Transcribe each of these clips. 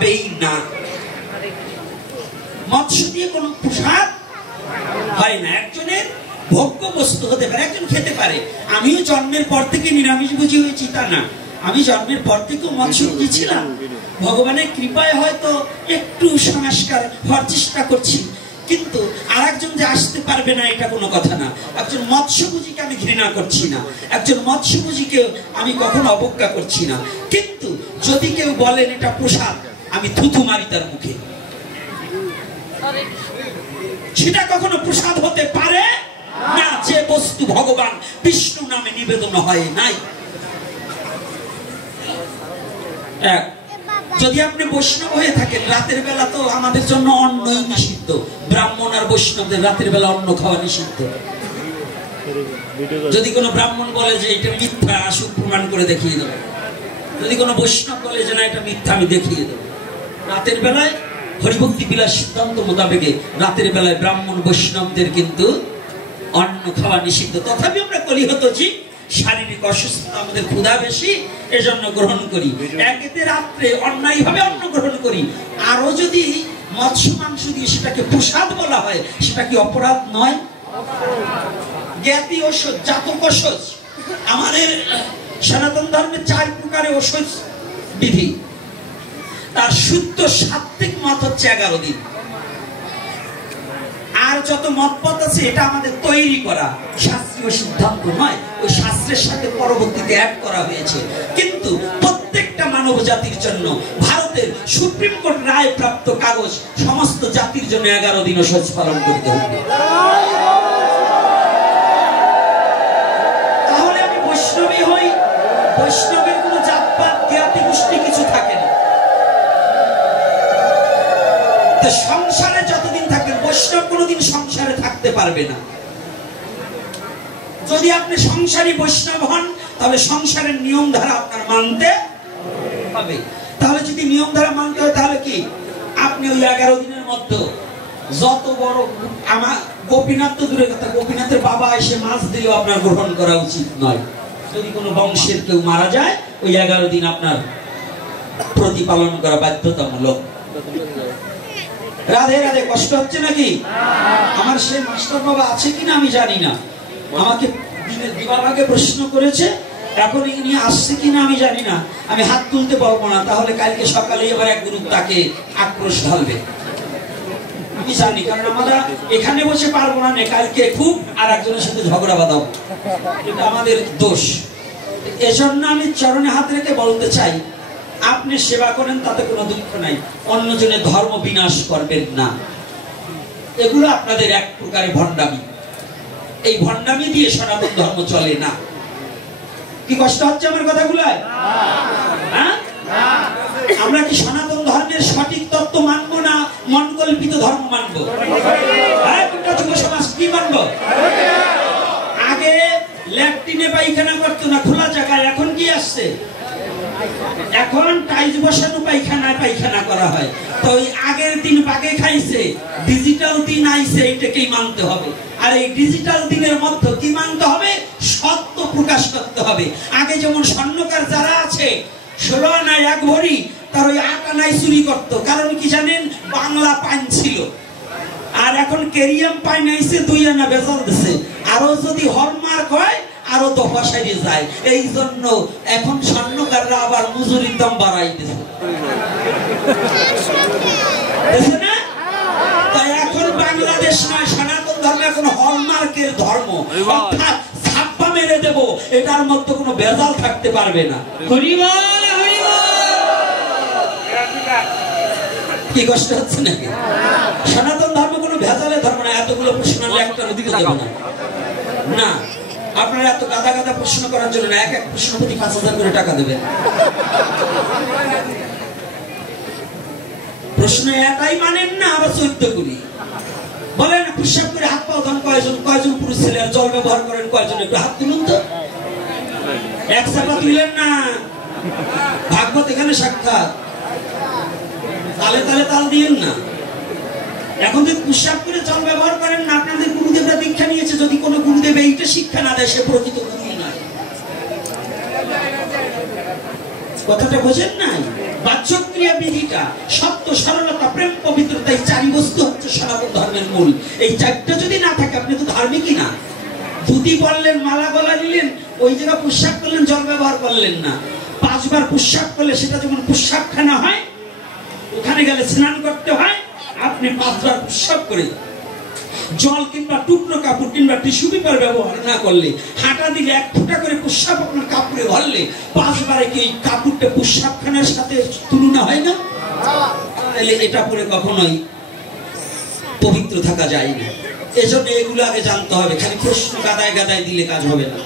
হবেই না। মৎস্য দিয়ে কোনো প্রসাদ হয় না। একজনের ভোগ্য বস্তু হতে পারে, একজন খেতে পারে। আমিও জন্মের পর থেকে নিরামিষ ভোজী হয়েছি তা না, আমি জন্মের পর থেকেও মৎস্যভোজী ছিলাম। ভগবানের কৃপায় হয়তো একটু সংস্কার হওয়ার চেষ্টা করছি, কিন্তু আর একজন যে আসতে পারবে না এটা কোনো কথা না। একজন মৎস্যভোজীকে আমি ঘৃণা করছি না, একজন মৎস্যভোজীকে আমি কখনো অবজ্ঞা করছি না, কিন্তু যদি কেউ বলেন এটা প্রসাদ, আমি থুথু মারি তার মুখে। সেটা কখনো প্রসাদ হতে পারে না যে বস্তু ভগবান বিষ্ণু নামে নিবেদন হয় নাই। যদি আপনি বৈষ্ণব হয়ে থাকেন, রাতের বেলা তো আমাদের জন্য অন্নই নিষিদ্ধ। ব্রাহ্মণ আর বৈষ্ণবদের রাতের বেলা অন্ন খাওয়া নিষিদ্ধ। যদি কোনো ব্রাহ্মণ বলে যে এটা মিথ্যা, আসুক প্রমাণ করে দেখিয়ে দেবো। যদি কোনো বৈষ্ণব বলে যে না এটা মিথ্যা, আমি দেখিয়ে দেবো। রাতের বেলায় হরিভক্তি বিলাস সিদ্ধান্ত মোতাবেকে রাতের বেলায় ব্রাহ্মণ বৈষ্ণবদের কিন্তু অন্ন খাওয়া নিষিদ্ধ। তথাপি আমরা কলিহতজি শারীরিক অসুস্থতা, আমাদের ক্ষুধা বেশি, এজন্য গ্রহণ করি। একেতে রাত্রে অন্যায় ভাবে অন্ন গ্রহণ করি। আরো যদি মৎস্য মাংস দিয়ে সেটাকে প্রসাদ বলা হয়, সেটা কি অপরাধ নয়? জ্ঞাতি ঔষধ, জাতক ঔষধ। আমাদের সনাতন ধর্মের 4 প্রকারের ঔষধ বিধি। তার শুদ্ধ সাত্ত্বিক মত হচ্ছে 11 দিন। আর যত মতপথ আছে এটা আমাদের তৈরি করা, শাস্ত্রীয় সিদ্ধান্ত নয়। ওই শাস্ত্রের সাথে পরবর্তীতে অ্যাড করা হয়েছে। কিন্তু প্রত্যেকটা মানব জাতির জন্য ভারতের সুপ্রিম কোর্ট রায় প্রাপ্ত কাগজ, সমস্ত জাতির জন্য 11 দিন ঔষধ পালন করতে হবে। তাহলে আমি বৈষ্ণবী হই, বৈষ্ণবের কোনো জাতপাত জ্ঞাতি গোষ্ঠী কিছু থাকে না। সংসারে যতদিন থাকবেন, বৈষ্ণব কোনোদিন সংসারে থাকতে পারবে না। যদি আপনি সংসারী বৈষ্ণব হন, তাহলে সংসারের নিয়ম ধারা আপনার মানতে হবে। তাহলে যদি নিয়ম ধারা মানতে হয়, তাহলে কি আপনি ওই 11 দিনের মধ্যে যত বড় আমার গোপীনাথ তো দূরে কথা, গোপীনাথের বাবা এসে মাছ দিলেও আপনার গ্রহণ করা উচিত নয়। যদি কোনো বংশের কেউ মারা যায়, ওই 11 দিন আপনার প্রতিপালন করা বাধ্যতামূলক। রাধে রাধে। কষ্ট হচ্ছে নাকি? আমার সেই মাস্টার বাবা আছে কিনা আমি জানি না, আমাকে দিবার আগে প্রশ্ন করেছে, এখন ইনি আসছে কিনা আমি জানি না। আমি হাত তুলতে পারবো না, তাহলে কালকে সকালে এবার এক গ্রুপ তাকে আক্রোশ ঢালবে আমি জানি। কারণ আমরা এখানে বসে পারবো না, কালকে খুব আর একজনের সাথে ঝগড়া বাঁধাবো, এটা আমাদের দোষ। এজন্য আমি চরণে হাত রেখে বলতে চাই, আপনি সেবা করেন তাতে কোনো দুঃখ নাই, অন্যজনের ধর্ম বিনাশ করবেন না। এগুলো আপনাদের এক প্রকারের ভণ্ডামি। এই ভণ্ডামি দিয়ে সনাতন ধর্ম চলে না। কি কষ্ট হচ্ছে আমার কথাগুলো? হ্যাঁ, আমরা কি সনাতন ধর্মের সঠিক তত্ত্ব মানবো না মনকল্পিত ধর্ম মানবো? যুব সমাজ কি মানবো? আগে ল্যাট্রিনে পায়খানা করতো না খোলা জায়গায়, এখন কি আসছে? এখন টাইলস বসানো পায়খানায় পায়খানা করা হয়। তো ওই আগের দিন বাগে খাইছে, ডিজিটাল দিন আইছে, এটাকেই মানতে হবে। আর এই ডিজিটাল দিনের মধ্যে কি মানতে হবে? সত্য প্রকাশ করতে হবে। আগে যেমন স্বর্ণকার যারা আছে 16 আনায় 1 ভরি, তার ওই 8 আনায় চুরি করতো। কারণ কি জানেন? বাংলা পাইন ছিল। আর এখন কেরিয়াম পাইন আইছে 2 আনা বেজাল দিছে। আরো যদি হলমার্ক হয় আরো দফা সাইডে যায়। এই জন্য এখন স্বর্ণকাররা আবার মজুরির দাম বাড়াই দিছে, না? তাই এখন বাংলাদেশ নয়, সনাতন ধর্ম এখন হলমার্কের ধর্ম। অর্থাৎ ছাপ্পা মেরে দেব, এটার মধ্যে কোনো ভেজাল থাকতে পারবে না। হরিবল হরিবল। কি কষ্ট হচ্ছে নাকি? সনাতন ধর্ম কোনো ভেজালের ধর্ম না। এতগুলো প্রশ্ন একটা ওদিকে যাবে না। না, আপনারা এত গাদা গাদা প্রশ্ন করার জন্য না, এক এক প্রশ্ন প্রতি 5000 করে টাকা দেবেন। প্রশ্ন এটাই মানেন না, আবার 14 করি বলেন। প্রস্রাব করে হাত পাও ধন কয়জন? কয়জন পুরুষ ছেলে আর জল ব্যবহার করেন কয়জন? একটু হাত তুলুন তো। এক চাপা তুলেন না, ভাগবত এখানে সাক্ষাৎ, তালে তালে তাল দিয়েন না। এখন যদি প্রস্রাব করে জল ব্যবহার করেন না, আপনাদের গুরুদেবরা দীক্ষা নিয়েছে। যদি কোনো গুরুদেব এইটা শিক্ষা না দেয়, সে প্রকৃত গুরুই নয়। কথাটা বোঝেন নাই? বাচ্যক্রিয়া বিধিটা সত্য, সরলতা, প্রেম, পবিত্রতা, এই চারি বস্তু হচ্ছে সনাতন ধর্মের মূল। এই চারটা যদি না থাকে আপনি তো ধার্মিকই না। ধুতি পরলেন, মালা গলা নিলেন, ওই জায়গা পোশাক করলেন, জল ব্যবহার করলেন না। 5 বার পোশাক করলে সেটা যেমন পোশাক খানা হয়, ওখানে গেলে স্নান করতে হয়, আপনি 5 বার পোশাক করে জল কিংবা টুকরো কাপড় কিংবা টিস্যু পেপার ব্যবহার না করলে, হাঁটা দিলে 1 ফোঁটা করে প্রস্রাব আপনার কাপড়ে ভরলে 5 বারে কি এই কাপড়টা প্রস্রাবখানার সাথে তুলনা হয় না? তাহলে এটা পরে কখনোই পবিত্র থাকা যায় না। এজন্য এগুলো আগে জানতে হবে। খালি প্রশ্ন গাদায় গাদায় দিলে কাজ হবে না।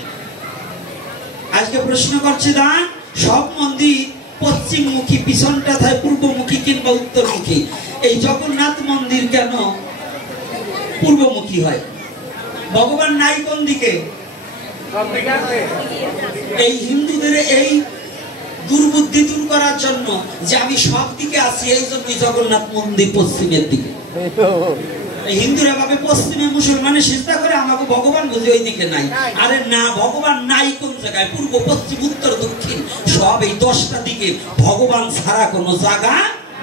আজকে প্রশ্ন করছে দান সব মন্দির পশ্চিমমুখী, পিছনটা থাকে পূর্বমুখী কিংবা উত্তরমুখী। এই জগন্নাথ মন্দির কেন পূর্বমুখী হয়? ভগবান নাই কোন দিকে? এই হিন্দুদের এই দুর্বুদ্ধি দূর করার জন্য যে আমি সব দিকে আছি, এই জন্যই জগন্নাথ মন্দির পশ্চিমের দিকে। হিন্দুরা ভাবে পশ্চিমে মুসলমানে সিজদা করে, আমাকে ভগবান বুঝি ওই দিকে নাই। আরে না, ভগবান নাই কোন জায়গায়? পূর্ব, পশ্চিম, উত্তর, দক্ষিণ সব এই 10টা দিকে ভগবান ছাড়া কোনো জায়গা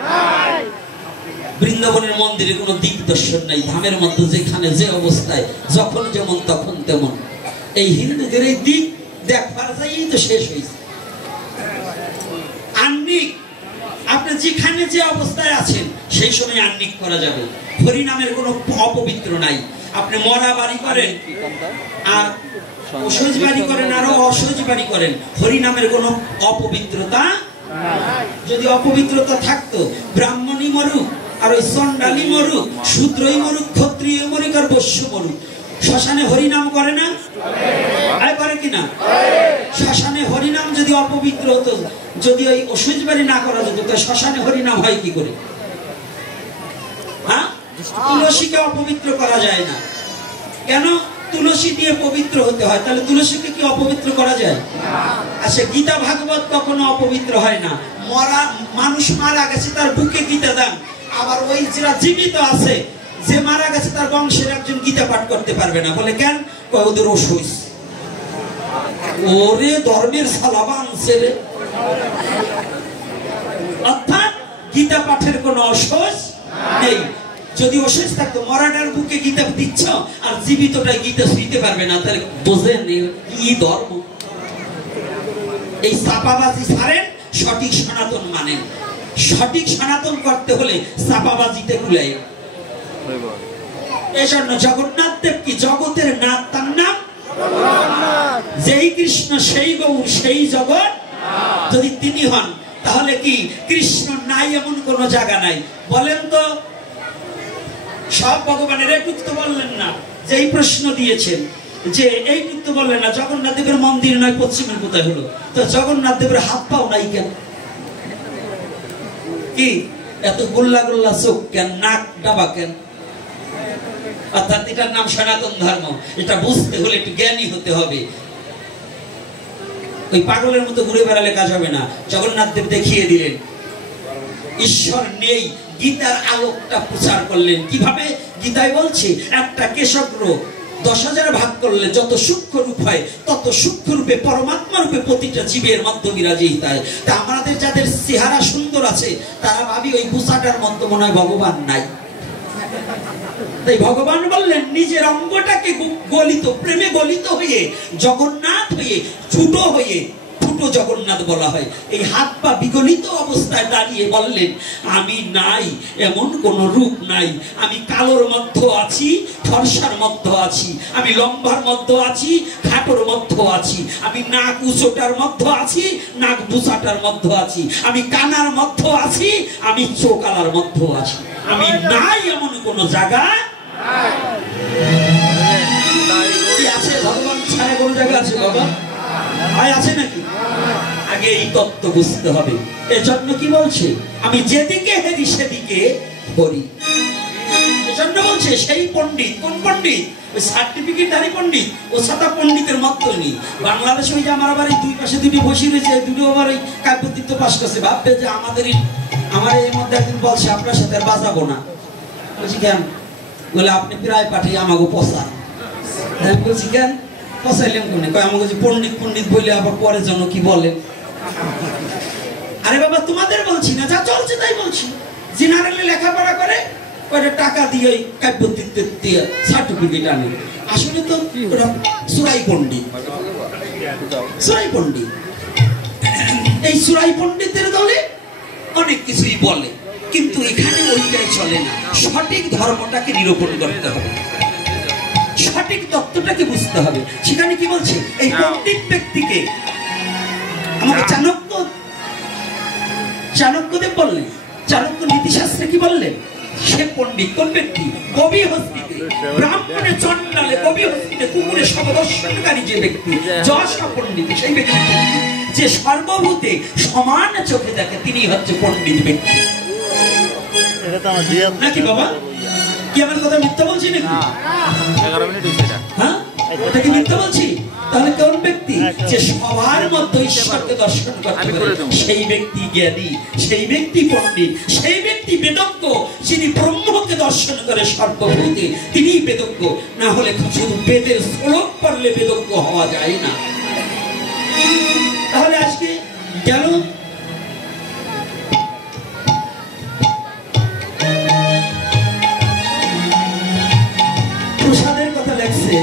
নাই। বৃন্দাবনের মন্দিরে কোনো দিক দর্শন নাই। ধামের মধ্যে যেখানে যে অবস্থায় যখন যেমন তখন তেমন। এই হিন্দুদের এই দিক দেখবার যাই তো শেষ হয়েছে। আন্নিক আপনি যেখানে যে অবস্থায় আছেন সেই সময় আন্নিক করা যাবে। হরিনামের কোনো অপবিত্র নাই। আপনি মরা বাড়ি করেন আর অসহজ বাড়ি করেন আর অসহজ বাড়ি করেন, হরিনামের কোনো অপবিত্রতা নাই। যদি অপবিত্রতা থাকতো, ব্রাহ্মণী মরুক আর ওই চণ্ডালী মরুক, শূদ্রই মরুক, ক্ষত্রিয় মরুক আর বৈশ্য মরুক, শ্মশানে হরিনাম করে না? করে কিনা? শ্মশানে হরিনাম যদি অপবিত্র হতো, যদি ওই অসহজ বাড়ি না করা যেত, তো শ্মশানে হরিনাম হয় কি করে? হ্যাঁ, তুলসীকে অপবিত্র করা যায় না কেন? তুলসী দিয়ে পবিত্র হতে হয়। তাহলে তুলসীকে কি অপবিত্র করা যায়? আচ্ছা, গীতা ভাগবত কখনো অপবিত্র হয় না। মরা মানুষ মারা গেছে, তার বুকে গীতা দান। আবার ওই যারা জীবিত আছে, যে মারা গেছে তার বংশের একজন গীতা পাঠ করতে পারবে না। বলে কেন? ওদের অসুস। ওরে ধর্মের সালাবান ছেলে। অর্থাৎ গীতা পাঠের কোন অসুস নেই। যদি অসুস থাকতো, মরাটার বুকে গীতা দিচ্ছ আর জীবিতটাই গীতা দিতে পারবে না, তাহলে বোঝেন কি ধর্ম? এই চাপাবাজি ছাড়েন, সঠিক সনাতন মানেন। সঠিক সনাতন করতে হলে চাপাবাজিতে কুলাই। এজন্য জগন্নাথ দেব কি জগতের নাথ, তার নাম যেই কৃষ্ণ সেই গৌর সেই জগৎ। যদি তিনি হন তাহলে কি কৃষ্ণ নাই এমন কোন জায়গা নাই? বলেন তো। সব ভগবানের এইটুক তো বললেন না, যে এই প্রশ্ন দিয়েছেন যে এইটুক তো বললেন না জগন্নাথ দেবের মন্দির নয় পশ্চিমের কোথায় হলো? তো জগন্নাথ দেবের হাত পাও নাই কেন? কি এত গোল্লা গোল্লা চোখ কেন? নাক ডাবা কেন? অর্থাৎ এটার নাম সনাতন ধর্ম। এটা বুঝতে হলে একটু জ্ঞানী হতে হবে। ওই পাগলের মতো ঘুরে বেড়ালে কাজ হবে না। জগন্নাথ দেব দেখিয়ে দিলেন ঈশ্বর নেই, গীতার আলোকটা প্রচার করলেন। কিভাবে? গীতায় বলছে একটা কেশগ্র 10,000 ভাগ করলে যত সূক্ষ্ম রূপ হয়, তত সূক্ষ্ম রূপে পরমাত্মা রূপে প্রতিটা জীবের মধ্যে বিরাজিত হয়। তা আমাদের যাদের চেহারা সুন্দর আছে, তারা ভাবি ওই গুছাটার মধ্যে মনে হয় ভগবান নাই। তাই ভগবান বললেন নিজের অঙ্গটাকে গলিত, প্রেমে গলিত হয়ে, জগন্নাথ হয়ে, ছোট হয়ে, ছোট জগন্নাথ বলা হয়। এই হাত পা বিগলিত অবস্থায় দাঁড়িয়ে বললেন আমি নাই, এমন কোন রূপ নাই। আমি কালোর মধ্যে আছি, ফর্সার মধ্যে আছি, আমি লম্বার মধ্যে আছি, খাটোর মধ্যে আছি, আমি নাক উঁচোটার মধ্যে আছি, নাক দুচাটার মধ্যে আছি, আমি কানার মধ্যে আছি, আমি চোকালার মধ্যে আছি। আমি নাই এমন কোন জায়গা আছে? ভগবান ছাড়া কোন জায়গা আছে? বাবা আছে নাকি? আগে এই তত্ত্ব বুঝতে হবে। এজন্য কি বলছে? আমি যেদিকে হেরি সেদিকে হরি। এজন্য বলছে সেই পণ্ডিত। কোন পণ্ডিত? ওই সার্টিফিকেটধারী পণ্ডিত। ও সাদা পণ্ডিতের মত নেই। বাংলাদেশে ওই যে আমার আবার এই দুই পাশে দুটি বসে রয়েছে, দুটো আবার ওই কাব্যতীর্থ পাশ করছে, ভাববে যে আমাদেরই। আমার এর মধ্যে একদিন বলছে আপনার সাথে আর বাজাবো না। বলছি কেন? বলে আপনি প্রায় পাঠিয়ে আমাকে পচা। বলছি কেন পচাইলেন কোনে? আমাকে যে পণ্ডিত পণ্ডিত বলে আবার পরে যেন কি বলেন। আরে বাবা তোমাদের বলছি না, যা চলছে তাই বলছি। জেনারেলে লেখাপড়া করে কয়টা টাকা দিয়ে কাব্যতীর্থের দিয়ে সার্টিফিকেট আনে, আসলে তো ওরা সুরাই পণ্ডিত। সুরাই পণ্ডিত, এই সুরাই পণ্ডিতের দলে অনেক কিছুই বলে, কিন্তু এখানে ওইটাই চলে না। সঠিক ধর্মটাকে নিরূপণ করতে হবে, সঠিক তত্ত্বটাকে বুঝতে হবে। সেখানে কি বলছে, এই পণ্ডিত ব্যক্তিকে আমাকে চাণক্যদেব বললেন, চাণক্য নীতিশাস্ত্রে কি বললেন, সে পণ্ডিত কোন ব্যক্তি, কবি হস্তিতে ব্রাহ্মণে চণ্ডালে কবি হস্তিতে কুকুরে সমদর্শনকারী যে ব্যক্তি, যশ পণ্ডিত সেই ব্যক্তি যে সর্বভূতে সমান চোখে দেখে, তিনি হচ্ছে পণ্ডিত ব্যক্তি। নাকি বাবা, কি আমার কথা মিথ্যা বলছি নাকি? হ্যাঁ, ওটা কি মিথ্যা বলছি? তাহলে কোন ব্যক্তি যে সবার মধ্যে ঈশ্বরকে দর্শন করতে পারে, সেই ব্যক্তি জ্ঞানী, সেই ব্যক্তি পণ্ডিত, সেই ব্যক্তি বেদজ্ঞ। যিনি ব্রহ্মকে দর্শন করে সর্বভূতে, তিনি বেদজ্ঞ। না হলে শুধু বেদের শ্লোক পড়লে বেদজ্ঞ হওয়া যায় না। তাহলে আজকে গেল প্রসাদের কথা লেখছে,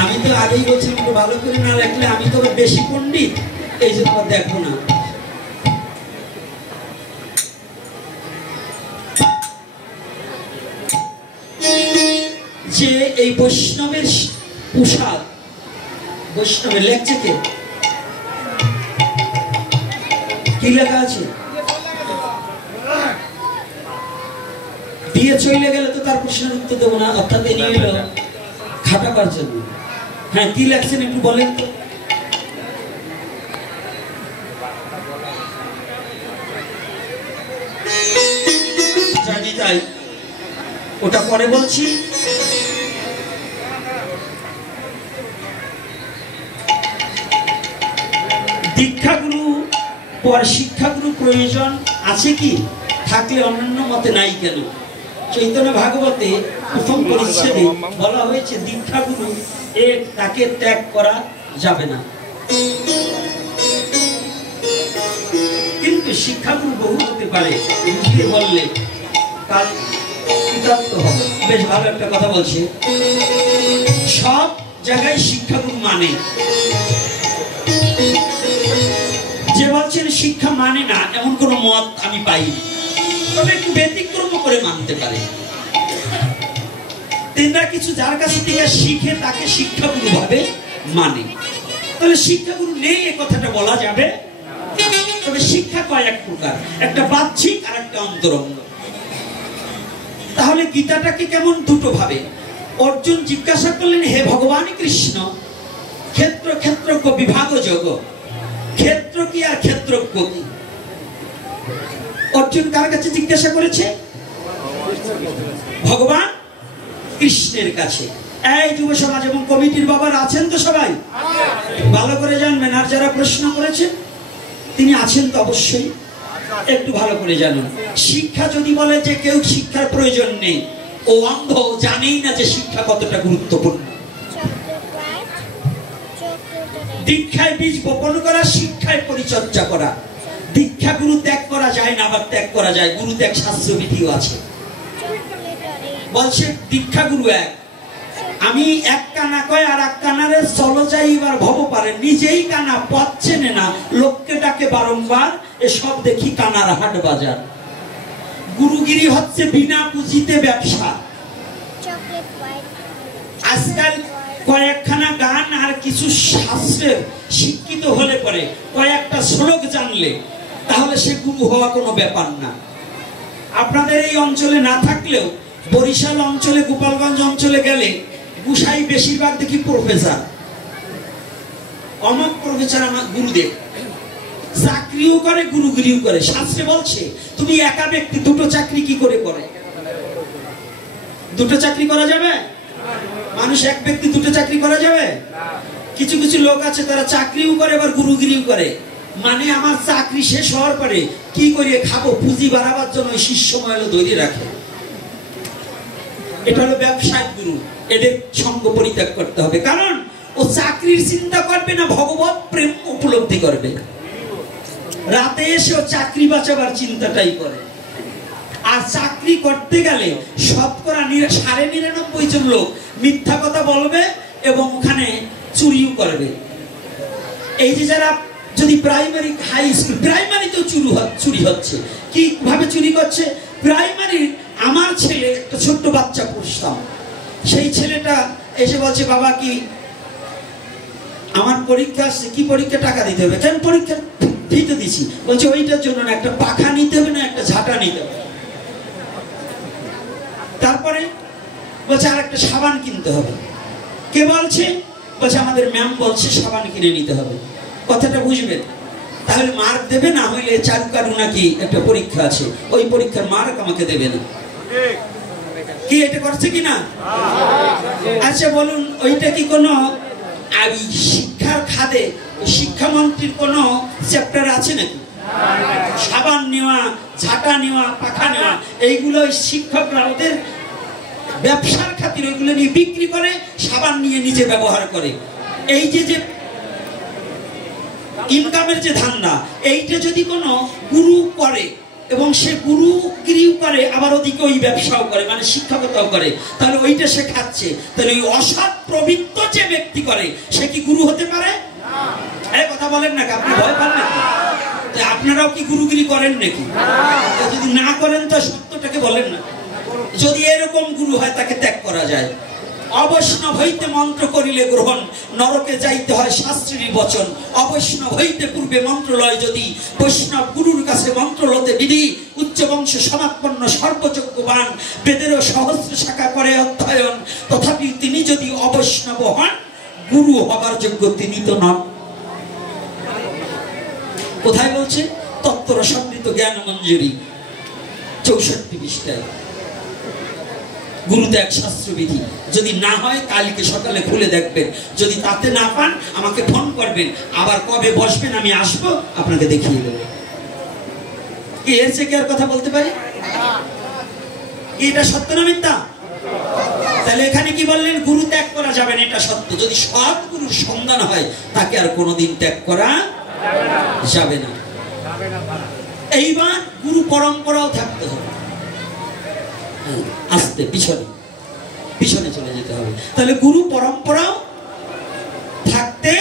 আমি তো আগেই বলছিলাম একটু ভালো করে না লেখলে আমি তো বেশি পণ্ডিত, এই জন্য দেখো না। যে এই বৈষ্ণবের প্রসাদ, বৈষ্ণবের লেখছে কে, কি লেখা আছে? দিয়ে চলে গেলে তো তার প্রশ্নের উত্তর দেবো না, অর্থাৎ নিয়ে এলো খাটাবার জন্য। হ্যাঁ, কি লেখছেন একটু বলেন তো। জানি তাই, ওটা পরে বলছি। দীক্ষাগুরু পর শিক্ষাগুরু প্রয়োজন আছে কি? থাকলে অন্যান্য মতে নাই কেন? চৈতন্য ভাগবতে প্রথম পরিচ্ছেদে বলা হয়েছে দীক্ষাগুরু তাকে ত্যাগ করা যাবে না, কিন্তু শিক্ষাগুরু বহু হতে পারে। বুঝিয়ে বললে কাল কৃতার্থ হবে। বেশ ভালো একটা কথা বলছে, সব জায়গায় শিক্ষাগুরু মানে। যে বলছেন শিক্ষা মানে না এমন কোন মত আমি পাইনি, তবে একটু ব্যতিক্রম করে মানতে পারে। তেমরা কিছু যার কাছ থেকে শিখে তাকে শিক্ষাগুরু ভাবে মানে। তাহলে শিক্ষাগুরু নেই এ কথাটা বলা যাবে। তবে শিক্ষা কয়েক প্রকার, একটা বাহ্যিক আর একটা অন্তরঙ্গ। তাহলে গীতাটাকে কেমন দুটো ভাবে? অর্জুন জিজ্ঞাসা করলেন, হে ভগবান কৃষ্ণ, ক্ষেত্র ক্ষেত্রজ্ঞ বিভাগ যোগ, ক্ষেত্র কি আর ক্ষেত্রজ্ঞ কি? অর্জুন কার কাছে জিজ্ঞাসা করেছে? ভগবান কৃষ্ণের কাছে। এই যুব সমাজ এবং কমিটির বাবার আছেন তো সবাই? ভালো করে জানবেন। আর যারা প্রশ্ন করেছেন তিনি আছেন তো অবশ্যই, একটু ভালো করে জানুন। শিক্ষা যদি বলে যে কেউ শিক্ষার প্রয়োজন নেই, ও অন্ধ, জানেই না যে শিক্ষা কতটা গুরুত্বপূর্ণ। দীক্ষায় বীজ বপন করা, শিক্ষায় পরিচর্যা করা। দীক্ষা গুরু ত্যাগ করা যায় না, আবার ত্যাগ করা যায়। গুরু ত্যাগ শাস্ত্রবিধিও আছে। বলছে দীক্ষা গুরু এক, আমি এক কানা কয় আর এক কানারে চলো যাই এবার ভব পারে, নিজেই কানা, পথ চেনে না, লোককে ডাকে বারংবার, এসব দেখি কানার হাট বাজার। গুরুগিরি হচ্ছে বিনা পুঁজিতে ব্যবসা। আজকাল কয়েকখানা গান আর কিছু শাস্ত্রের শিক্ষিত হলে পরে, কয়েকটা শ্লোক জানলে, তাহলে সে গুরু হওয়া কোনো ব্যাপার না। আপনাদের এই অঞ্চলে না থাকলেও বরিশাল অঞ্চলে, গোপালগঞ্জ অঞ্চলে গেলে গুসাই বেশিরভাগ দেখি প্রফেসর, অমক প্রফেসর আমার গুরুদেব। চাকরিও করে, গুরুগিরিও করে। শাস্ত্রে বলছে তুমি একা ব্যক্তি দুটো চাকরি কি করে করে? দুটো চাকরি করা যাবে? মানুষ এক ব্যক্তি দুটো চাকরি করা যাবে? কিছু কিছু লোক আছে তারা চাকরিও করে আবার গুরুগিরিও করে। মানে আমার চাকরি শেষ হওয়ার পরে কি করিয়ে খাবো, পুঁজি বাড়াবার জন্য শিষ্য মহলে ধরে রাখে। এটা হলো ব্যবসায়িক গুরু। এদের সঙ্গ পরিত্যাগ করতে হবে। কারণ ও চাকরির চিন্তা করবে না ভগবত প্রেম উপলব্ধি করবে। রাতে এসে ও চাকরি বাঁচাবার চিন্তাটাই করে। আর চাকরি করতে গেলে শতকরা ৯৯.৫ জন লোক মিথ্যা কথা বলবে এবং ওখানে চুরিও করবে। এই যে যারা যদি প্রাইমারি হাই স্কুল প্রাইমারিতেও চুরি হচ্ছে, কিভাবে চুরি করছে? প্রাইমারি আমার ছেলে একটা ছোট্ট বাচ্চা পুষতাম, সেই ছেলেটা এসে বলছে বাবা কি আমার পরীক্ষা আসছে, কি পরীক্ষা টাকা দিতে হবে? কেন পরীক্ষা দিতে দিছি? বলছে ওইটার জন্য না, একটা পাখা নিতে হবে না একটা ঝাঁটা নিতে হবে। তারপরে বলছে আর একটা সাবান কিনতে হবে। কে বলছে? বলছে আমাদের ম্যাম বলছে সাবান কিনে নিতে হবে। কথাটা বুঝবেন, তাহলে মার্ক দেবে না হইলে চারুকারু নাকি একটা পরীক্ষা আছে, ওই পরীক্ষার মার্ক আমাকে দেবে না। কি এটা করছে কিনা? আচ্ছা বলুন, ওইটা কি কোনো শিক্ষার খাদে শিক্ষামন্ত্রীর কোনো চ্যাপ্টার আছে নাকি? সাবান নেওয়া, ঝাঁটা নেওয়া, পাখা নেওয়া, এইগুলো শিক্ষকরা ওদের ব্যবসার খাতির ওইগুলো নিয়ে বিক্রি করে, সাবান নিয়ে নিজে ব্যবহার করে। এই যে যে ইনকামের যে ধান্দা, এইটা যদি কোনো গুরু করে এবং সে গুরুগিরিও করে, আবার ওদিকে ওই ব্যবসাও করে, মানে শিক্ষকতাও করে, তাহলে ওইটা সে খাচ্ছে। তাহলে ওই অসৎ প্রবৃত্ত যে ব্যক্তি করে সে কি গুরু হতে পারে? এই কথা বলেন না, আপনি ভয় পান নাকি? আপনারাও কি গুরুগিরি করেন নাকি? যদি না করেন তো সত্যটাকে বলেন না। যদি এরকম গুরু হয় তাকে ত্যাগ করা যায়। অবৈষ্ণব হইতে মন্ত্র করিলে গ্রহণ, নরকে যাইতে হয় শাস্ত্রীর বচন। অবৈষ্ণব হইতে পূর্বে মন্ত্র লয় যদি, বৈষ্ণব গুরুর কাছে মন্ত্র লতে বিধি। উচ্চ বংশ সমাৎপন্ন সর্বযোগ্যবান, বেদেরও সহস্র শাখা করে অধ্যয়ন। তথাপি তিনি যদি অবৈষ্ণব হন, গুরু হবার যোগ্য তিনি তো নন। কোথায় বলছে? তত্ত্ব সমৃদ্ধ জ্ঞান মঞ্জুরি ৬৪ পৃষ্ঠায়। গুরুত্যাগ শাস্ত্রবিধি যদি না হয় কালকে সকালে খুলে দেখবেন, যদি তাতে না পান আমাকে ফোন করবেন, আবার কবে বসবেন আমি আসবো আপনাকে দেখিয়ে দেবো। কি এর চেয়ে কি আর কথা বলতে পারি? এটা সত্য না মিথ্যা? তাহলে এখানে কি বললেন? গুরু ত্যাগ করা যাবে না, এটা সত্য। যদি সৎ গুরুর সন্ধান হয় তাকে আর কোনোদিন ত্যাগ করা যাবে না। এইবার গুরু পরম্পরাও থাকতে হবে। আস্তে পিছনে চলে যেতে হবে। তাহলে গুরু পরম্পরাও থাকতে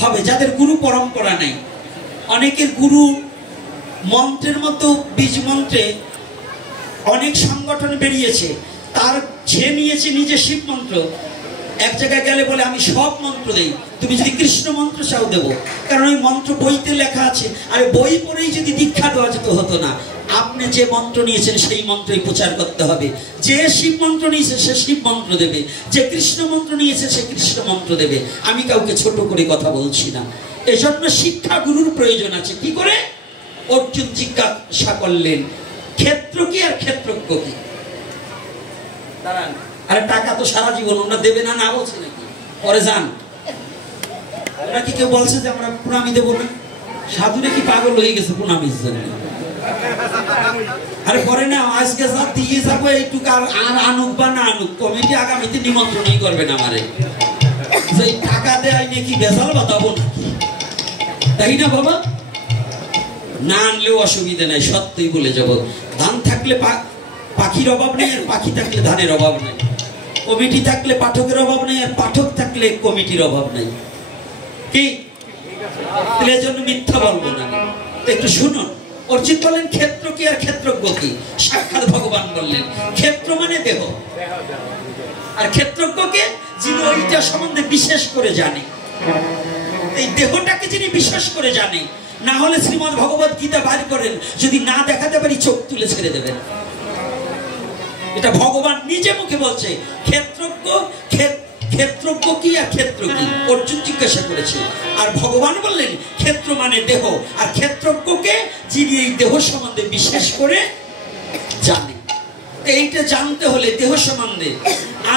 হবে। যাদের গুরু পরম্পরা নেই, অনেকের গুরু মন্ত্রের মতো বীজ মন্ত্রে অনেক সংগঠন বেরিয়েছে, তার সে নিয়েছে নিজে শিব মন্ত্র। এক জায়গায় গেলে বলে আমি সব মন্ত্র দেই, তুমি যদি কৃষ্ণ মন্ত্র চাও দেবো, কারণ ওই মন্ত্র বইতে লেখা আছে। আর বই পড়েই যদি দীক্ষা দেওয়া যেত হতো না। আপনি যে মন্ত্র নিয়েছেন সেই মন্ত্রই প্রচার করতে হবে। যে শিব মন্ত্র নিয়েছে সে শিব মন্ত্র দেবে, যে কৃষ্ণ মন্ত্র নিয়েছে সে কৃষ্ণ মন্ত্র দেবে। আমি কাউকে ছোট করে কথা বলছি না। এজন্য শিক্ষা গুরুর প্রয়োজন আছে। কি করে? অর্জুন জিজ্ঞাসা করলেন ক্ষেত্র কি আর ক্ষেত্রজ্ঞ কি? দাঁড়ান, আরে টাকা তো সারা জীবন ওরা দেবে না, না বলছে নাকি? পরে যান, ওরা কি কেউ বলছে যে আমরা প্রণামী দেবো না? সাধুরা কি পাগল হয়ে গেছে প্রণামীর জন্য? আরে পরে না, আজকে যা দিয়ে যাবো এইটুকু, আর আনুক বা না আনুক কমিটি আগামীতে নিমন্ত্রণই করবেন আমারে। যে টাকা দেয় নাকি বেজাল বাতাবো নাকি? তাই না বাবা? না আনলেও অসুবিধা নাই, সত্যই বলে যাব। ধান থাকলে পাখির অভাব নেই, আর পাখি থাকলে ধানের অভাব নেই। কমিটি থাকলে পাঠকের অভাব নেই, আর পাঠক থাকলে কমিটির অভাব নেই। কি? এর জন্য মিথ্যা বলবো না। একটু শুনুন, অর্জুন বললেন ক্ষেত্র কি আর ক্ষেত্রজ্ঞ কি? সাক্ষাৎ ভগবান বললেন ক্ষেত্র মানে দেহ, আর ক্ষেত্রজ্ঞকে যিনি ওইটা সম্বন্ধে বিশেষ করে জানে। এই দেহটাকে যিনি বিশেষ করে জানে, না হলে শ্রীমদ্ ভগবত গীতা বার করেন, যদি না দেখাতে পারি চোখ তুলে ছেড়ে দেবেন। এটা ভগবান নিজে মুখে বলছে। ক্ষেত্রজ্ঞ কি আর ক্ষেত্র কি অর্জুন জিজ্ঞাসা করেছে, আর ভগবান বললেন ক্ষেত্র মানে দেহ, আর ক্ষেত্রজ্ঞকে যিনি এই দেহ সম্বন্ধে বিশেষ করে জানে। এইটা জানতে হলে দেহ সম্বন্ধে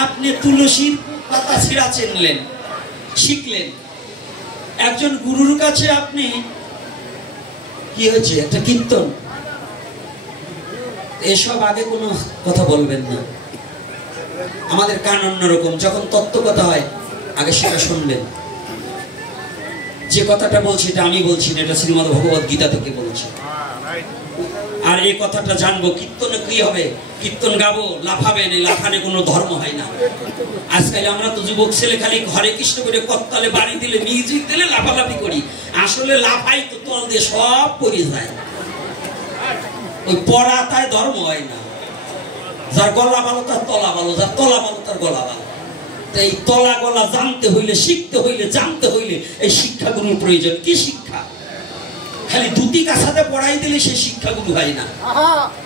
আপনি তুলসীর পাতা ছিঁড়া চিনলেন, শিখলেন। একজন গুরুর কাছে আপনি কি হয়েছে একটা কীর্তন, এসব আগে কোনো কথা বলবেন না। আমাদের কান অন্যরকম। যখন তত্ত্ব কথা হয় আগে সেটা শুনবেন। যে কথাটা বলছি এটা আমি বলছি না, এটা শ্রীমদ্ ভগবত গীতা থেকে বলছি। আর এই কথাটা জানবো, কীর্তনে কি হবে? কীর্তন গাবো, লাফাবেন, এই লাফানে কোনো ধর্ম হয় না। আজকাল আমরা তো যুবক ছেলে খালি হরে কৃষ্ণ করে করতালে বাড়ি দিলে মিউজিক দিলে লাফালাফি করি, আসলে লাফাই তো তল দিয়ে সব পড়ে যায়। ওই পড়া তাই ধর্ম হয় না। যার গলা ভালো তার তলা ভালো, যার তলা ভালো তার গলা ভালো। এই তলা গলা জানতে হইলে, শিখতে হইলে, জানতে হইলে এই শিক্ষাগুলোর প্রয়োজন। কি শিক্ষা? খালি ধুতি কাছাতে পড়াই দিলে সে শিক্ষাগুরু হয় না,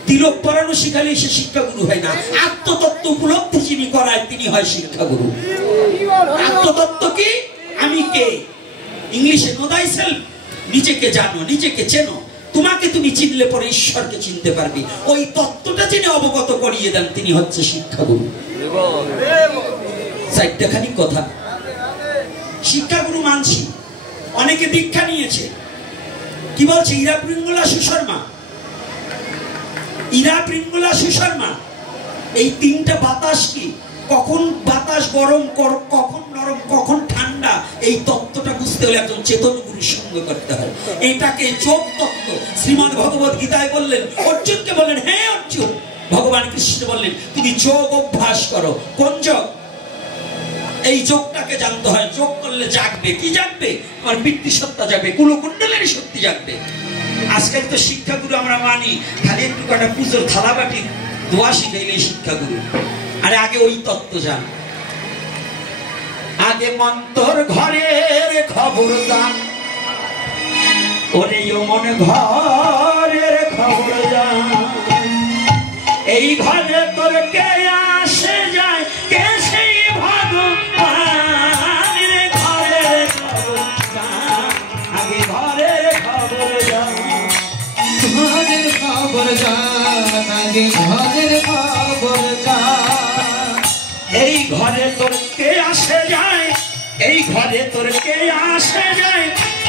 তিলক পরানো শিখালে সে শিক্ষাগুরু হয় না। আত্মতত্ত্ব উপলব্ধি যিনি করায় তিনি হয় শিক্ষাগুরু। আত্মতত্ত্ব কি? আমি কে? ইংলিশে নো দাই সেলফ, নিজেকে জানো, নিজেকে চেনো। তোমাকে তুমি চিনলে পরে ঈশ্বরকে চিনতে পারবি। ওই তত্ত্বটা যিনি অবগত করিয়ে দেন তিনি হচ্ছে শিক্ষাগুরু। চারটাখানি কথা। শিক্ষাগুরু মানছি, অনেকে দীক্ষা নিয়েছে। কি বলছে? ইরা পিঙ্গলা সুশর্মা, ইরা পিঙ্গলা সুশর্মা, এই তিনটা বাতাস কি? কখন বাতাস গরম, কখন নরম, কখন ঠান্ডা, এই তত্ত্বটা বুঝতে হলে একজন চেতন গুরুর সঙ্গে করতে হয়। এটাকে যোগ তত্ত্ব শ্রীমদ্ ভগবত গীতায় বললেন, অর্জুনকে বললেন, হে অর্জুন, ভগবান কৃষ্ণ বললেন তুমি যোগ অভ্যাস করো। কোন যোগ? এই যোগটাকে জানতে হয়। যোগ করলে জাগবে কি? জাগবে আমার বৃত্তি সত্তা জাগবে, কুলকুণ্ডলের শক্তি জাগবে। আজকাল তো শিক্ষাগুরু আমরা মানি, খালি একটু কাটা পুজোর থালাবাটি দোয়া শিখাইলে শিক্ষাগুরু। আরে আগে ওই তত্ত্ব জান, আগে মন্তর ঘরের খবর জান, ওরে মন ঘরের খবর জান। এই ঘরে তোর কে আসে যায়, কে সেই ভগবান রে? ঘরের খবর জান, আগে ঘরের খবর জান, ঘরের খবর জান, আগে ঘরের খবর জান। এই ঘরে তোর কে আসে যায়, এই ঘরে তোর কে আসে যায়,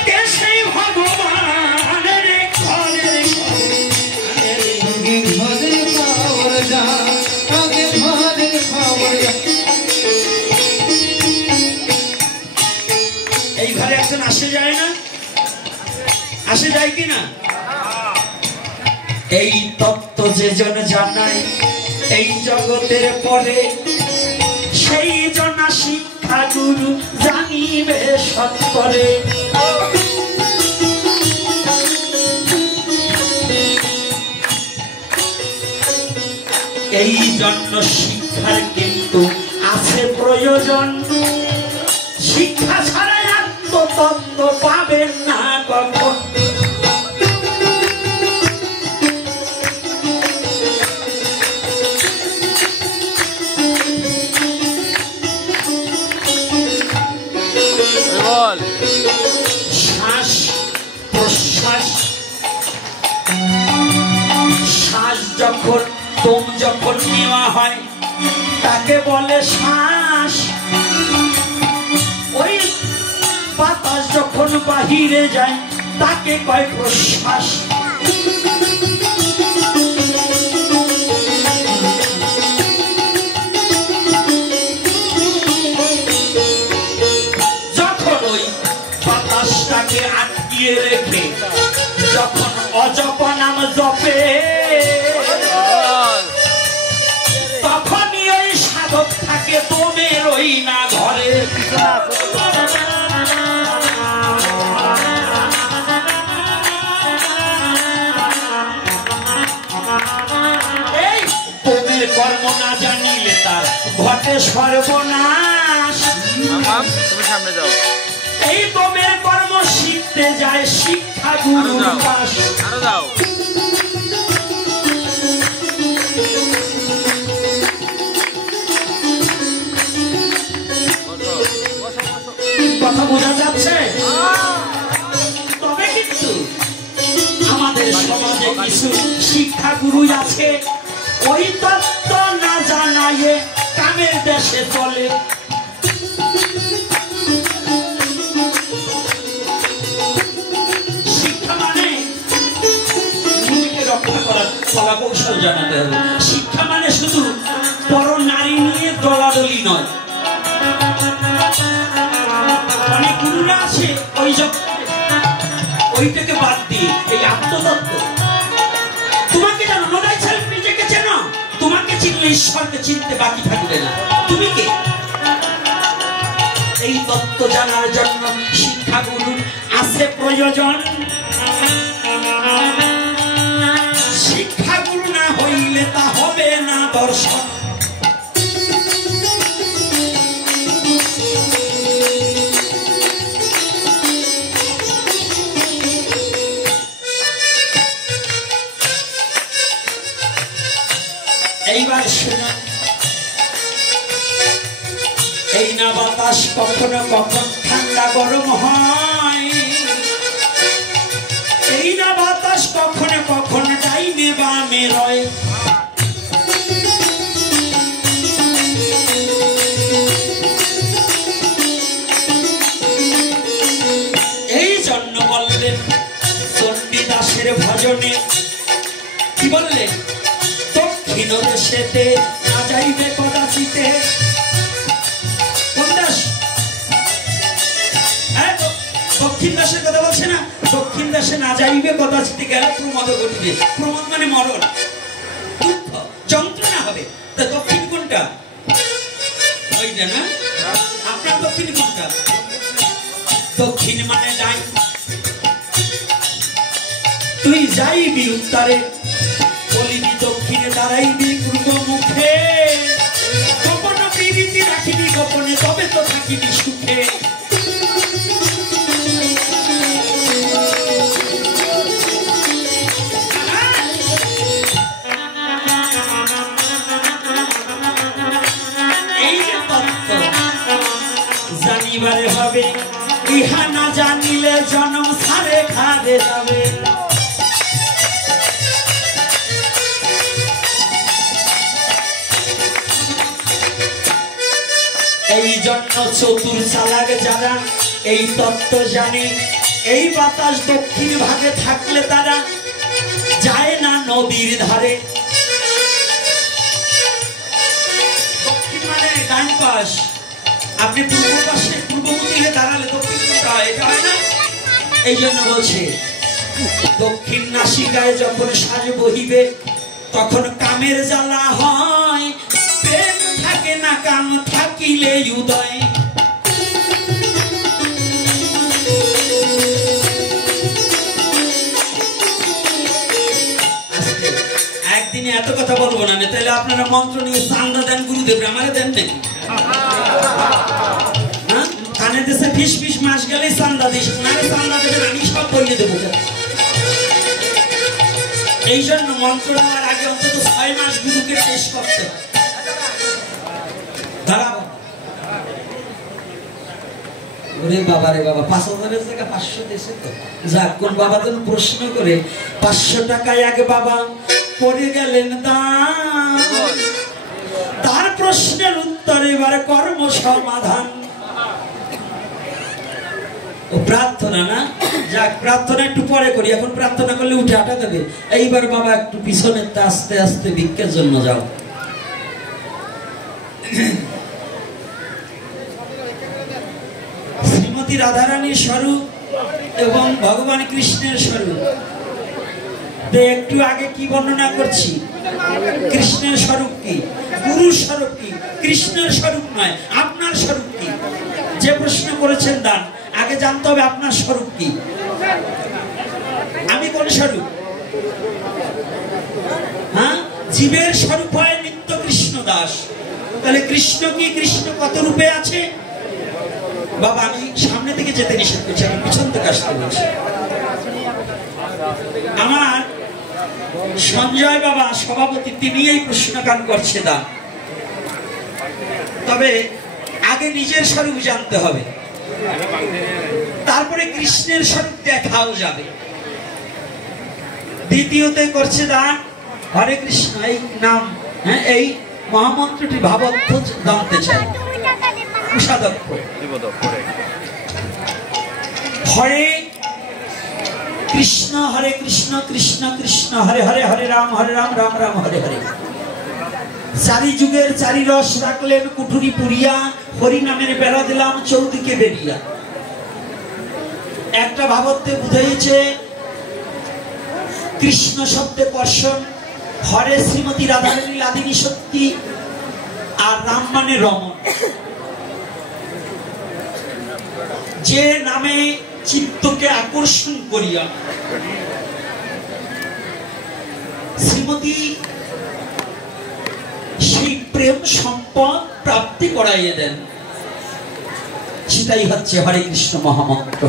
কে সেই ভগবান রে? ঘরের আগে ঘরের খবর জান, আগে ঘরের খবর জান। এই ঘরে একজন আসে যায় না? আসে যায় কি না? এই তত্ত্ব যে জন জানায় এই জগতের পরে, সেই জনা শিক্ষা গুরু জানিবে সত্তরে। এই জন্য শিক্ষার কিন্তু আছে প্রয়োজন। শিক্ষা ছাড়া আত্মতত্ত্ব পাবেন না কখন। শ্বাস প্রশ্বাস, শ্বাস যখন তোম যখন নেওয়া হয় তাকে বলে শ্বাস। ওই বাতাস যখন বাহিরে যায় তাকে কয় প্রশ্বাস। যখন ওই বাতাসটাকে আটকিয়ে রেখে যখন অজপ নাম জপে, তখনই ওই সাধক থাকে তোমের ওই না ঘরে। এই তোমের কর্ম না জানিলে তার ঘটে সর্বনাশ। সামনে যাও। এই তোমের কর্ম শিখতে যায় শিক্ষা গুরু পাশ। আরো যাও। কথা বোঝা যাচ্ছে? তবে কিন্তু আমাদের সমাজে কিছু শিক্ষা গুরু আছে ওই তত্ত্ব না জানায়ে কামের দেশে চলে। শিক্ষা মানে নিজেকে রক্ষা করার কলা কৌশল জানাতে হবে। শিক্ষা মানে শুধু পর নারী নিয়ে দলাদলি নয়। তত্ত্ব। তোমাকে জানো, নো দাই সেলফ, নিজেকে চেনো। তোমাকে চিনলে ঈশ্বরকে চিনতে বাকি থাকবে না। তুমি কে? এই তত্ত্ব জানার জন্য শিক্ষাগুরু আছে প্রয়োজন। শিক্ষাগুরু না হইলে তা হবে না দর্শন। এইবার শোনা, এই না বাতাস কখনো কখন ঠান্ডা গরম হয়, এই না বাতাস কখনো কখন ডাইনে বামে রয়। এই জন্য বললেন চণ্ডীদাসের ভজনে, কি বললেন? দক্ষিণ দেশেতে না যাইবে কদাচিতে। দক্ষিণ দেশের কথা বলছে না? দক্ষিণ দেশে না যাইবে কদাচিতে গেলে প্রমাদ ঘটিবে। প্রমাদ মানে মরণ, দুঃখ, যন্ত্রণা হবে। তা দক্ষিণ কোনটা? ওইটা না? আপনার দক্ষিণ কোনটা? দক্ষিণ মানে ডাইন। তুই যাইবি উত্তরে, বলিবি দক্ষিণে, দাঁড়াইবি পূর্ব মুখে। গোপন প্রীতি রাখিবি গোপনে, তবে তো থাকিবি সুখে। এই যে তত্ত্ব জানিবারে হবে, ইহা না জানিলে জন্ম সারে খাদে যাবে। এই জন্য চতুর চালাক যারা এই তত্ত্ব জানে, এই বাতাস দক্ষিণ ভাগে থাকলে তারা যায় না নদীর ধারে। দক্ষিণ মানে ডান পাশ। আপনি পূর্ব পাশে পূর্বমুখী হয়ে দাঁড়ালে দক্ষিণ কোনটা হয়? এটা হয় না? এই জন্য বলছে দক্ষিণ নাসিকায় যখন সাজ বহিবে, তখন কামের জ্বালা হয়, প্রেম থাকে না কাম থাকিলে উদয়। একদিনে এত কথা বলবো না, তাহলে আপনারা মন্ত্র নিয়ে চান্দা দেন গুরুদেব, আমারে দেন নাকি? কানে দেশে ফিস ফিস মাস গেলে চান্দা দিস, নারে চান্দা দেবেন, আমি সব বলে দেবো। এই জন্য মন্ত্র নেওয়ার আগে অন্তত 6 মাস গুরুকে শেষ করতে। দাঁড়াবো ওরে বাবা রে বাবা, 5000-এর জায়গা 500 দেশে তো। যাক, কোন বাবা তো প্রশ্ন করে 500 টাকায় এক বাবা পড়ে গেলেন দান, তার প্রশ্নের উত্তর এবার কর্ম সমাধান। ও প্রার্থনা না? যাক, প্রার্থনা একটু পরে করি, এখন প্রার্থনা করলে উঠে আটা দেবে। এইবার বাবা একটু পিছনে আস্তে আস্তে ভিক্ষের জন্য যাও। শ্রীমতী রাধারানীর স্বরূপ এবং ভগবান কৃষ্ণের স্বরূপ একটু আগে কি বর্ণনা করছি। কৃষ্ণের স্বরূপ কি, গুরুর স্বরূপ কি? কৃষ্ণের স্বরূপ নয়, আপনার স্বরূপ কি? যে প্রশ্ন করেছেন দান, আগে জানতে হবে আপনার স্বরূপ কি। আমি কোন স্বরূপ? হ্যাঁ, জীবের স্বরূপ হয় নিত্য কৃষ্ণ দাস। তাহলে কৃষ্ণ কি, কৃষ্ণ কত রূপে আছে? বাবা আমি সামনে থেকে যেতে নিষেধ করছি, আমি পিছন থেকে আসতে বলছি। আমার সঞ্জয় বাবা সভাপতি, তিনি এই প্রশ্নকান করছে দান। তবে আগে নিজের স্বরূপ জানতে হবে, তারপরে কৃষ্ণের স্বরূপ দেখাও যাবে। দ্বিতীয়তে করছে দান হরে কৃষ্ণ এই নাম, হ্যাঁ এই মহামন্ত্রটি ভাবার্থ জানতে চাই। হরে কৃষ্ণ হরে কৃষ্ণ কৃষ্ণ কৃষ্ণ হরে হরে, হরে রাম রাম রাম হরে হরে। চারি যুগের চারি রস রাখলেন কুঠুরি পুরিয়া, হরি নামের বেড়া দিলাম চৌদিকে বেরিয়া। একটা ভাবতে বুঝাইছে কৃষ্ণ শব্দে কর্ষণ, হরে শ্রীমতী রাধারানী লাদিনী সত্যি, আর রাম মানে রমণ। যে নামে চিত্তকে আকর্ষণ করিয়া শ্রীমতী সেই প্রেম সম্পদ প্রাপ্তি করাইয়ে দেন, সেটাই হচ্ছে হরে কৃষ্ণ মহামন্ত্র।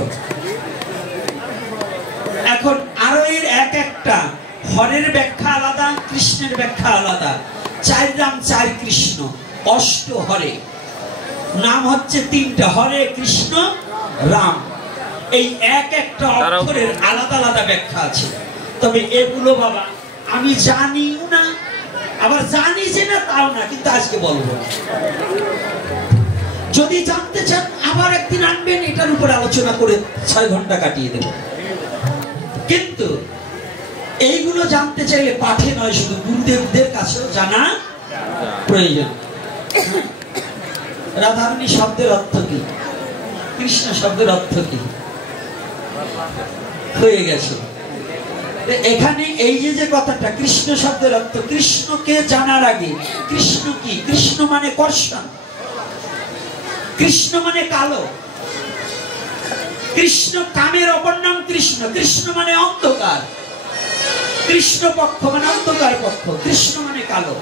এখন আরো এর এক একটা, হরের ব্যাখ্যা আলাদা, কৃষ্ণের ব্যাখ্যা আলাদা। 4 রাম 4 কৃষ্ণ, অষ্ট হরে, নাম হচ্ছে 3টা, হরে কৃষ্ণ রাম। এই এক একটা অক্ষরের আলাদা আলাদা ব্যাখ্যা আছে। তবে এগুলো বাবা আমি জানিও না, আবার জানি যে না তাও না, কিন্তু আজকে বলবো। যদি জানতে চান আবার একদিন আনবেন, এটার উপর আলোচনা করে 6 ঘন্টা কাটিয়ে দেব। কিন্তু এইগুলো জানতে চাইলে পাঠে নয়, শুধু গুরুদেবদের কাছেও জানা প্রয়োজন। রাধারানী শব্দের অর্থ কি, কৃষ্ণ শব্দের অর্থ কি হয়ে গেছে। এখানে এই যে কথাটা, কৃষ্ণ শব্দের অর্থ, কৃষ্ণকে জানার আগে কৃষ্ণ কি, কৃষ্ণ মানে কর্ষণ, কৃষ্ণ মানে কালো, কৃষ্ণ কামের অপর নাম কৃষ্ণ, কৃষ্ণ মানে অন্ধকার, কৃষ্ণ পক্ষ মানে অন্ধকার পক্ষ, কৃষ্ণ মানে কালো।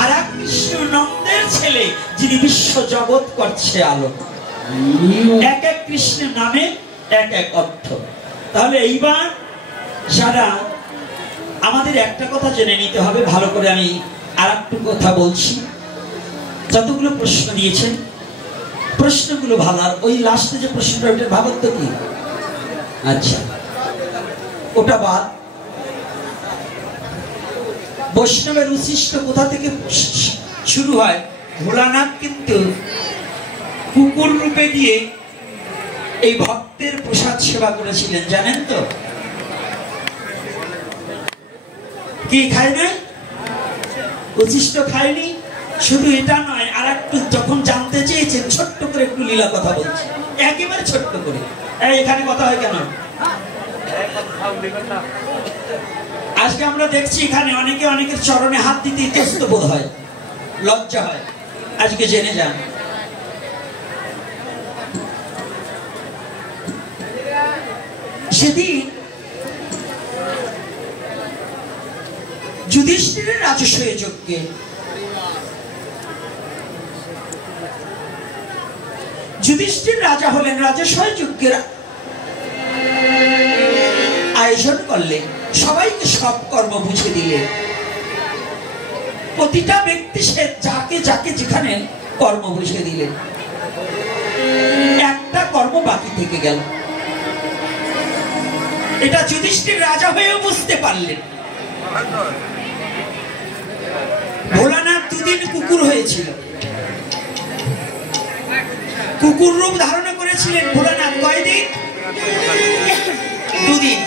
আর এক কৃষ্ণ নন্দের ছেলে, যিনি বিশ্ব জগৎ করছে আলো। এক এক কৃষ্ণের নামে এক এক অর্থ। তাহলে এইবার যারা, আমাদের একটা কথা জেনে নিতে হবে ভালো করে, আমি আর একটু কথা বলছি। যতগুলো প্রশ্ন দিয়েছেন প্রশ্নগুলো ভালো, আর ওই লাস্টে যে প্রশ্নটা ওইটার ভাবার্থ কি, আচ্ছা ওটা বাদ। বৈষ্ণবের উচ্ছিষ্ট কোথা থেকে শুরু হয়? ভোলানাথ কিন্তু কুকুর রূপে দিয়ে এই ভক্তের প্রসাদ সেবা করেছিলেন, জানেন তো? কি খায় না? উচ্ছিষ্ট খায়নি। শুধু এটা নয়, আর একটু যখন জানতে চেয়েছেন ছোট্ট করে একটু লীলা কথা বলছি, একেবারে ছোট্ট করে। এখানে কথা হয় কেন? আজকে আমরা দেখছি এখানে অনেকে অনেকের চরণে হাত দিতে ইতস্ত বোধ হয়, লজ্জা হয়। আজকে জেনে যান, সেদিন যুধিষ্ঠিরের রাজসূয় যজ্ঞে যুধিষ্ঠির রাজা হলেন, রাজসূয় যজ্ঞের আয়োজন করলেন, সবাইকে সব কর্ম বুঝে দিলেন। প্রতিটা ব্যক্তি সে যাকে যাকে যেখানে কর্ম বুঝে দিলেন। একটা কর্ম বাকি থেকে গেল, এটা যুধিষ্ঠির রাজা হয়েও বুঝতে পারলেন। ভোলানাথ 2 দিন কুকুর হয়েছিল, কুকুর রূপ ধারণ করেছিলেন ভোলানাথ। কয়দিন? 2 দিন।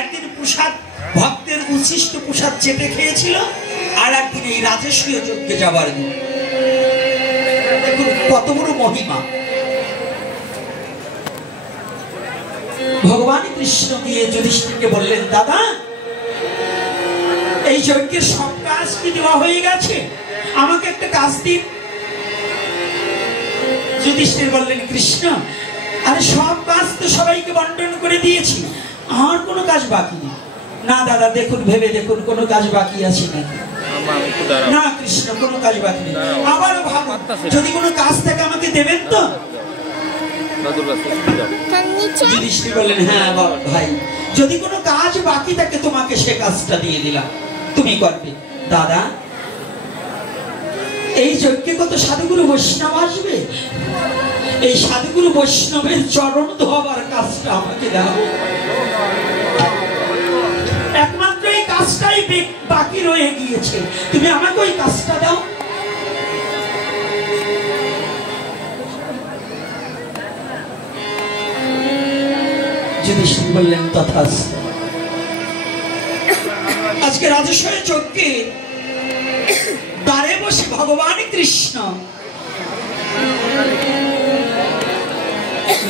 একদিন প্রসাদ, ভক্তের উচ্ছিষ্ট প্রসাদ চেপে খেয়েছিল, আর একদিন এই রাজসূয় যজ্ঞে যাবার দিন। দেখুন কত বড় মহিমা। ভগবান কৃষ্ণ গিয়ে যুধিষ্ঠিরকে বললেন, দাদা এই যজ্ঞের সব কাজ কি দেওয়া হয়ে গেছে, আমাকে একটা কাজ দিন। যুধিষ্ঠির বললেন, কৃষ্ণ আরে সব কাজ তো সবাইকে বন্টন করে দিয়েছি, আর কোনো কাজ বাকি নেই। না দাদা দেখুন, ভেবে দেখুন কোনো কাজ বাকি আছে নাকি? না কৃষ্ণ কোনো কাজ বাকি নেই। আবার ভাবুন, যদি কোনো কাজ থাকে আমাকে দেবেন তো? যুধিষ্ঠির বললেন, হ্যাঁ ভাই, যদি কোনো কাজ বাকি থাকে তোমাকে সে কাজটা দিয়ে দিলাম, তুমি করবে। দাদা এই যজ্ঞে কত সাধুগুরু বৈষ্ণব আসবে, এই সাধুগুরু বৈষ্ণবের চরণ ধোয়াবার কাজটা আমাকে দাও। একমাত্র এই কাজটাই বাকি রয়ে গিয়েছে, তুমি আমাকে ওই কাজটা দাও। যুধিষ্ঠির বললেন, তথাস্তু। আজকে রাজসূয় যজ্ঞে দ্বারে বসে ভগবান কৃষ্ণ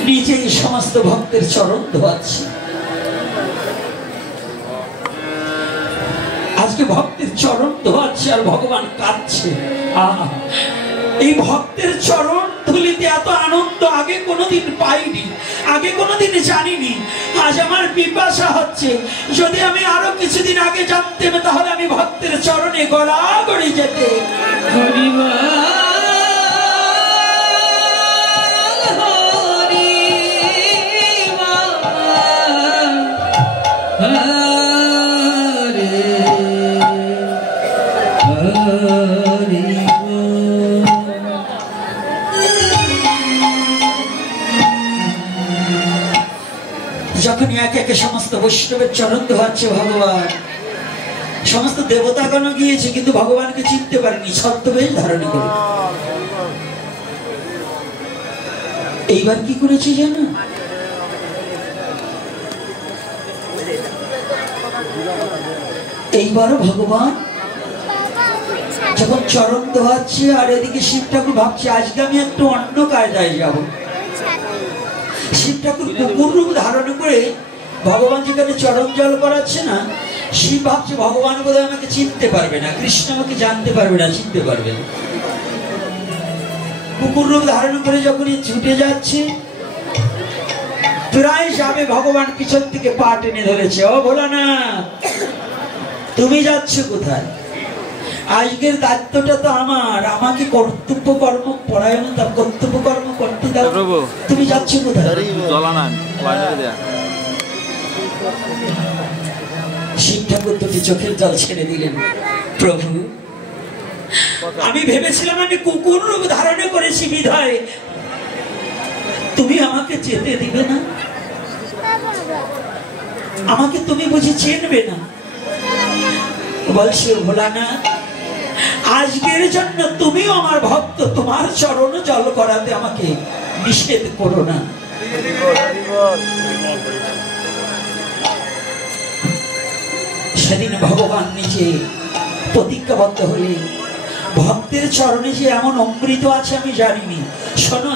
নিজেই সমস্ত ভক্তের চরণ ধোয়াচ্ছে। আজকে ভক্তের চরণ ধোয়াচ্ছে আর ভগবান কাঁদছে। এই ভক্তের চরণ ধুলিতে এত আনন্দ আগে কোনোদিন পাইনি, আগে কোনোদিন জানিনি। আজ আমার পিপাসা হচ্ছে, যদি আমি আরো কিছুদিন আগে জানতাম তাহলে আমি ভক্তের চরণে গড়াগড়ি যেতে। যখন একে একে সমস্ত বৈষ্ণবের চরণ ধোয়াচ্ছে ভগবান, সমস্ত দেবতাগণ গিয়েছে কিন্তু ভগবানকে চিনতে পারেনি, ছদ্মবেশ ধারণ করে। এইবার কি করেছে জানো? এইবার ভগবান যখন চরণ ধোয়াচ্ছে আর এদিকে শিব ঠাকুর ভাবছে আজকে আমি একটু অন্য কায়দায় যাব। শিব ঠাকুর কুকুর রূপ ধারণ করে ভগবান যেখানে চরণ জল করাচ্ছে না, শিব ভাবছে ভগবান বোধহয় আমাকে চিনতে পারবে না, কৃষ্ণ আমাকে জানতে পারবে না, চিনতে পারবে না। কুকুর রূপ ধারণ করে যখনই ছুটে যাচ্ছে, প্রায় যাবে, ভগবান পিছন থেকে পা টেনে ধরেছে। ও ভোলানাথ, তুমি যাচ্ছ কোথায়? আজকের দায়িত্বটা তো আমার, আমাকে কর্তব্য কর্ম পরায়ণতা কর্তব্য কর্ম করতে দাও, তুমি যাচ্ছ কোথায়? শিব ঠাকুর দুটি চোখের জল ছেড়ে দিলেন। প্রভু, আমি ভেবেছিলাম আমি কুকুর রূপ ধারণ করেছি বিধায় তুমি আমাকে যেতে দিবে না, আমাকে তুমি বুঝি চিনবে না? বলছো ভোলানাথ, আজকের জন্য তুমিও আমার ভক্ত, তোমার চরণ জল করাতে আমাকে নিষেধ করো না। সেদিন ভগবান নিজে প্রতিজ্ঞাবদ্ধ হলে ভক্তের চরণে যে এমন অমৃত আছে আমি জানিনি। শোনো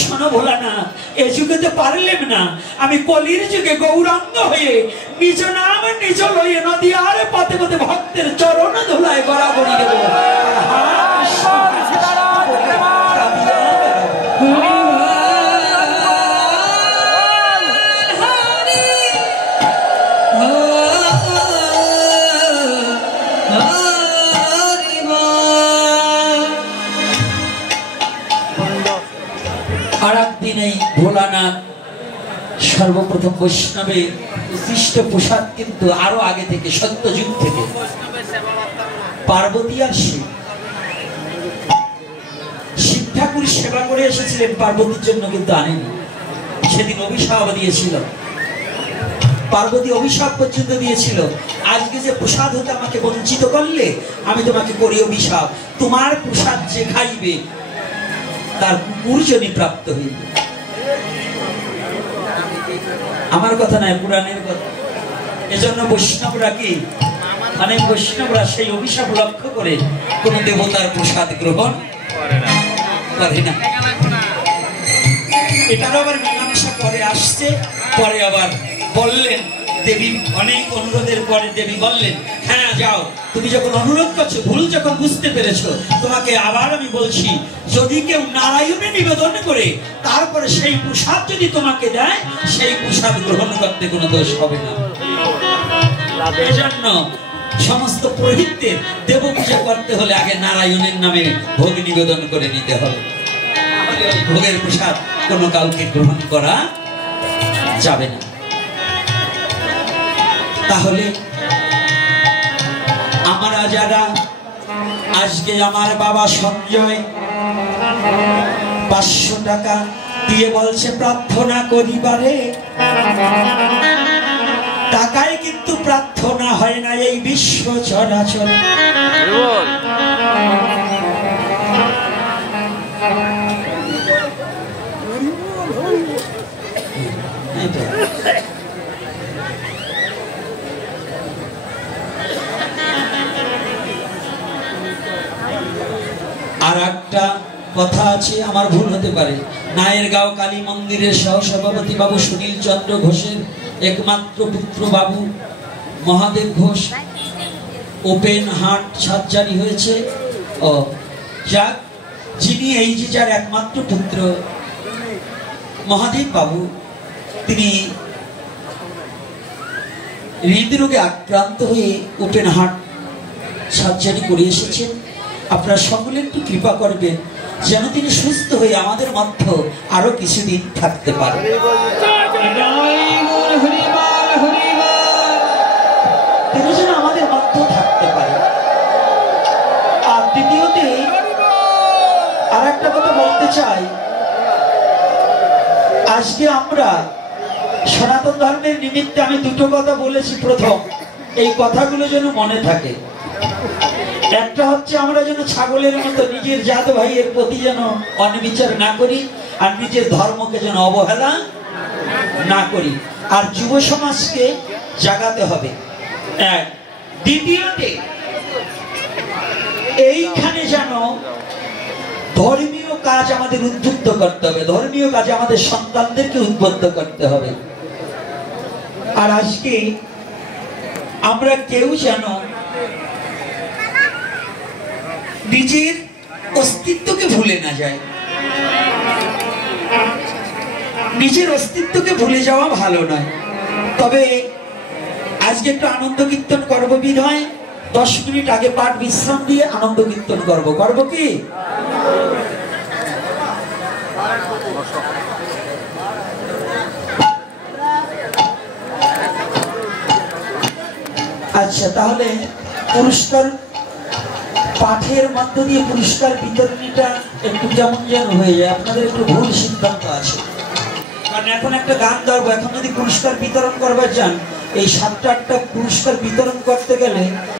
শোনো ভোলানাথ, এ যুগে তো পারলেম না, আমি কলির যুগে গৌরাঙ্গ হয়ে নিজ নাম নিজ লইয়ে নদী আর পথে পথে ভক্তের চরণ ধুলায় গড়াগড়ি দেব। আর একদিন এই ভোলানাথ সর্বপ্রথম বৈষ্ণবের উৎকৃষ্ট প্রসাদ কিন্তু আরো আগে থেকে, সত্যযুগ থেকে পার্বতী আর শিব, শিব ঠাকুর সেবা করে এসেছিলেন, পার্বতীর জন্য কিন্তু আনেনি। সেদিন অভিশাপ দিয়েছিল, পার্বতী অভিশাপ পর্যন্ত দিয়েছিল, আজকে যে প্রসাদ হতে আমাকে বঞ্চিত করলে আমি তোমাকে করি অভিশাপ, তোমার প্রসাদ যে খাইবে তার কুকুরজনী প্রাপ্ত হইবে। আমার কথা নয়, পুরাণের কথা। এজন্য বৈষ্ণবরা কি, অনেক বৈষ্ণবরা সেই অভিশাপ লক্ষ্য করে কোন দেবতার প্রসাদ গ্রহণ করে না। এটারও আবার মীমাংসা পরে আসছে। পরে আবার বললেন, দেবী অনেক অনুরোধের পরে দেবী বললেন, হ্যাঁ যাও, তুমি যখন অনুরোধ করছো, ভুল যখন বুঝতে পেরেছো, তোমাকে আবার আমি বলছি, যদি কেউ নারায়ণে নিবেদন করে তারপরে সেই প্রসাদ যদি তোমাকে দেয়, সেই প্রসাদ গ্রহণ করতে কোনো দোষ হবে না। এজন্য সমস্ত পুরোহিতদের দেব পূজা করতে হলে আগে নারায়ণের নামে ভোগ নিবেদন করে নিতে হবে, ভোগের প্রসাদ কোনো কাউকে গ্রহণ করা যাবে না। তাহলে আমরা যারা আজকে, আমার বাবা সঞ্জয় 500 টাকা দিয়ে বলছে প্রার্থনা করিবারে, টাকায় কিন্তু প্রার্থনা হয় না এই বিশ্ব চরাচর। আর একটা কথা আছে, আমার ভুল হতে পারে, নায়েরগাঁও কালী মন্দিরের সহসভাপতি বাবু সুনীল চন্দ্র ঘোষের একমাত্র পুত্র বাবু Mahadev Ghosh open heart surgery হয়েছে। ও যাক, যিনি এই যে যার একমাত্র পুত্র মহাদেব বাবু, তিনি হৃদরোগে আক্রান্ত হয়ে ওপেন হার্ট সার্জারি করে এসেছেন। আপনারা সকলে একটু কৃপা করবেন যেন তিনি সুস্থ হয়ে আমাদের মধ্যে আরো কিছুদিন থাকতে পারেন। তিনি যেন আমাদের মধ্যে থাকতে পারেন। আর দ্বিতীয়তে আর একটা কথা বলতে চাই, আজকে আমরা সনাতন ধর্মের নিমিত্তে আমি দুটো কথা বলেছি। প্রথম, এই কথাগুলো যেন মনে থাকে। একটা হচ্ছে আমরা যেন ছাগলের মতো নিজের জাত ভাইয়ের প্রতি যেন অনবিচার না করি, আর নিজের ধর্মকে যেন অবহেলা না করি, আর যুব সমাজকে জাগাতে হবে। এক, দ্বিতীয়তে এইখানে যেন ধর্মীয় কাজ আমাদের উদ্বুদ্ধ করতে হবে, ধর্মীয় কাজে আমাদের সন্তানদেরকে উদ্বুদ্ধ করতে হবে। আর আজকে আমরা কেউ যেন নিজের অস্তিত্বকে ভুলে না যায়। নিজের অস্তিত্বকে ভুলে যাওয়া ভালো নয়। তবে আজকে একটু আনন্দ কীর্তন করবো বিধায় 10 মিনিট আগে পাঠ বিশ্রাম দিয়ে আনন্দ কীর্তন করবো। করবো কি? আচ্ছা, তাহলে পুরস্কার পাঠের মধ্য দিয়ে পুরস্কার বিতরণীটা একটু যেমন যেন হয়ে যায়। আপনাদের একটু ভুল সিদ্ধান্ত আছে, কারণ এখন একটা গান ধরবো, এখন যদি পুরস্কার বিতরণ করবার যান, এই 7-8টা পুরস্কার বিতরণ করতে গেলে